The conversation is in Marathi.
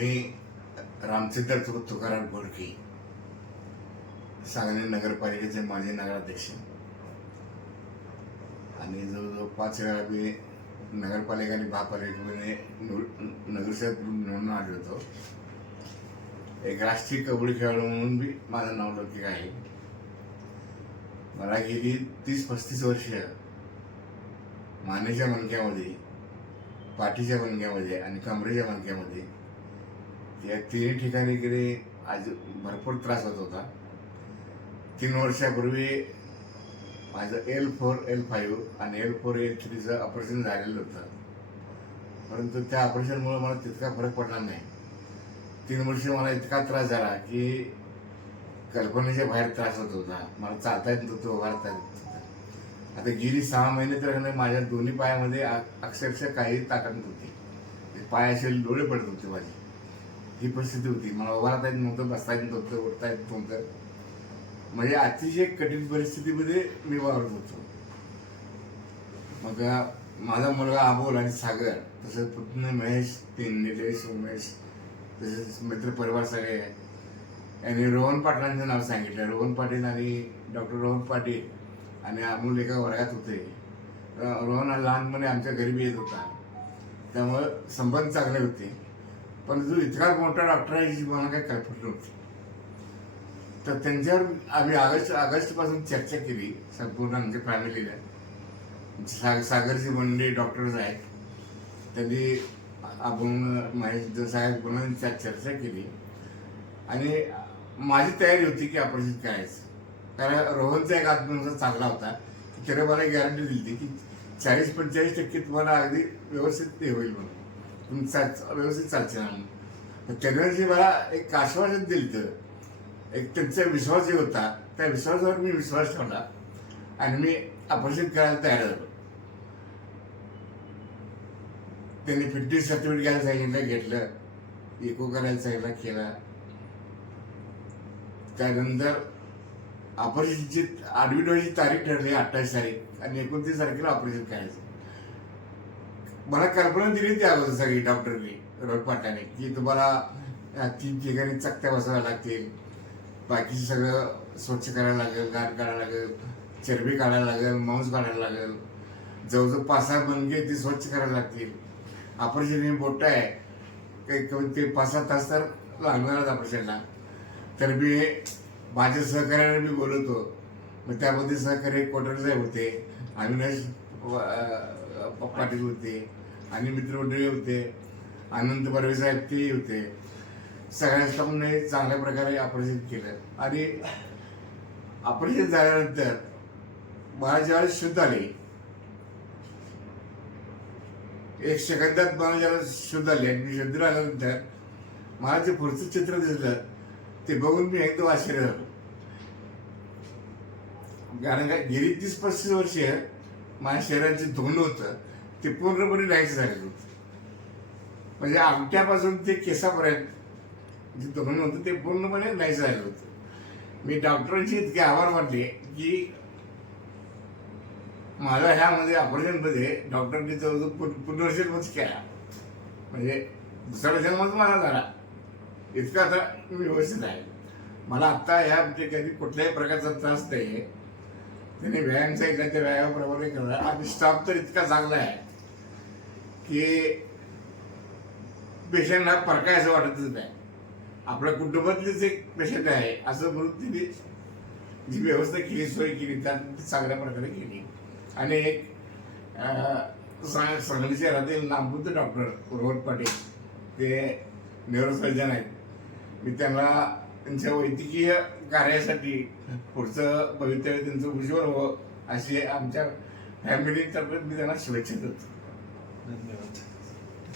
मी रामचंद्र तुकाराम घोडके, सांगली नगरपालिकेचे माजी नगराध्यक्ष आणि जवळजवळ 5 वेळा मी नगरपालिका आणि महापालिकेमध्ये नगरसेवक निवडून आलो होतो. एक राष्ट्रीय कबड्डी खेळाडू म्हणून बी माझं नाव लौकिक आहे. मला गेली 30-35 वर्ष मानेच्या मणक्यामध्ये, पाठीच्या मणक्यामध्ये आणि कमरेच्या मणक्यामध्ये या तिन्ही ठिकाणी गेले आज भरपूर त्रास होत होता. 3 वर्षापूर्वी माझं L4, L5 आणि L4, L3चं ऑपरेशन झालेलं होतं. परंतु त्या ऑपरेशनमुळे मला तितका फरक पडला नाही. 3 वर्ष मला इतका त्रास झाला की कल्पनेच्या बाहेर त्रास होत होता. मला चालता येत नव्हतं, उभारता येत नव्हतं. आता गेली 6 महिने तर माझ्या दोन्ही पायामध्ये अक्षरशः काही ताकद नव्हती. पाय असे डोळे पडत होते माझे. ही परिस्थिती होती. मला उभारता येत नव्हतं, बसता येत नव्हतं, उठता येत नव्हतं. म्हणजे अतिशय कठीण परिस्थितीमध्ये मी वावरत होतो. मग माझा मुलगा अमोल आणि सागर, तसंच पुतणे महेश, निलेश, उमेश, तसेच मित्र परिवार सगळे यांनी रोहन पाटलांचं नाव सांगितलं. रोहन पाटील आणि डॉक्टर रोहन पाटील आणि अमोल एका वर्गात होते. रोहन लहानपणी आमच्या घरी येत होता, त्यामुळं संबंध चांगले होते. पण जो इतका मोठा डॉक्टर आहे याची मला काही कल्पना नव्हती. तर त्यांच्यावर आम्ही ऑगस्टपासून चर्चा केली संपूर्ण आमच्या फॅमिलीला. सागरची मंडळी डॉक्टर्स आहेत, त्यांनी आपण महेश साहेब म्हणून त्यात चर्चा केली आणि माझी तयारी होती की ऑपरेशन करायचं. कारण रोहनचा एक आत्मविश्वास चांगला होता की त्याने मला गॅरंटी दिली की 40-45% तुम्हाला अगदी व्यवस्थित हे होईल म्हणून, तुम्ही व्यवस्थित चालचे म्हणून. तर त्याने जे मला एक आश्वासन दिलं, एक त्यांचा विश्वास जे होता, त्या विश्वासावर मी विश्वास ठेवला आणि मी ऑपरेशन करायला तयार झालो. त्यांनी फिटनेस सर्टिफिकेट घ्यायला सांगितलं, घेतलं. इको करायला सांगितलं, केला. त्यानंतर ऑपरेशनची ॲडमिट तारीख ठरली 28 तारीख आणि 29 तारखेला ऑपरेशन करायचं. मला कल्पना दिली त्या अगोदर सगळी डॉक्टरनी, रोहन पाटलाने, की तुम्हाला 3 ठिकाणी चकत्या बसवाव्या लागतील, बाकीचं सगळं स्वच्छ करायला लागेल, गार काढायला लागेल, चरबी काढायला लागेल, मांस काढायला लागेल, जवळजवळ 5-6 मणके ती स्वच्छ करायला लागतील. ऑपरेशन ही मोठं आहे, काही कमी ते 5-6 तास तर लागणारच ऑपरेशनला. तर मी माझ्या सहकार्याने मी बोलवतो. मग त्यामध्ये सहकारी कोटरे साहेब होते, अविनाश पाटील होते आणि मित्रमंडळी होते, आनंद बर्वे साहेब तेही होते. सगळ्या स्टाफने चांगल्या प्रकारे ऑपरेशन केलं आणि ऑपरेशन झाल्यानंतर मला ज्यावेळेस शुद्ध आले, 1 सेकंदात मला ज्यावेळेस शुद्ध आले आणि मी शुद्ध आल्यानंतर मला जे पुढचं चित्र दिसलं ते बघून मी एकदम आश्चर्य झालो. कारण का गेली 30-35 वर्ष माझ्या शरीराचे धुणं होतं ते पूर्णपणे नाहीच झालेलं होतं. म्हणजे अंगठ्यापासून ते केसापर्यंत जे धुणं होतं ते पूर्णपणे नाहीच झालेलं होतं. मी डॉक्टरांचे इतके आभार मानले की मला ह्यामध्ये ऑपरेशनमध्ये डॉक्टरने जवळजवळ पुनर्जन्मच केला. म्हणजे दुसरा जन्मच मला झाला, इतका आता मी व्यवस्थित आहे. मला आत्ता ह्या ठिकाणी कुठल्याही प्रकारचा त्रास नाही. त्याने व्यायाम सांगितला, त्या व्यायामाप्रमाणे करणार आणि स्टाफ तर इतका चांगला आहे की पेशंटला परकाय असं वाटतच नाही. आपल्या कुटुंबातलीच एक पेशंट आहे असं म्हणून तिने जी व्यवस्था केली, सोय केली, त्या चांगल्या प्रकारे केली. आणि एक सांगली शहरातील नामवंत डॉक्टर रोहन पाटील, ते न्यूरोसर्जन आहेत. मी त्यांना त्यांच्या वैद्यकीय कार्यासाठी पुढचं भवितव्य त्यांचं उज्ज्वल हो अशी आमच्या फॅमिलीतर्फे मी त्यांना शुभेच्छा देतो. धन्यवाद.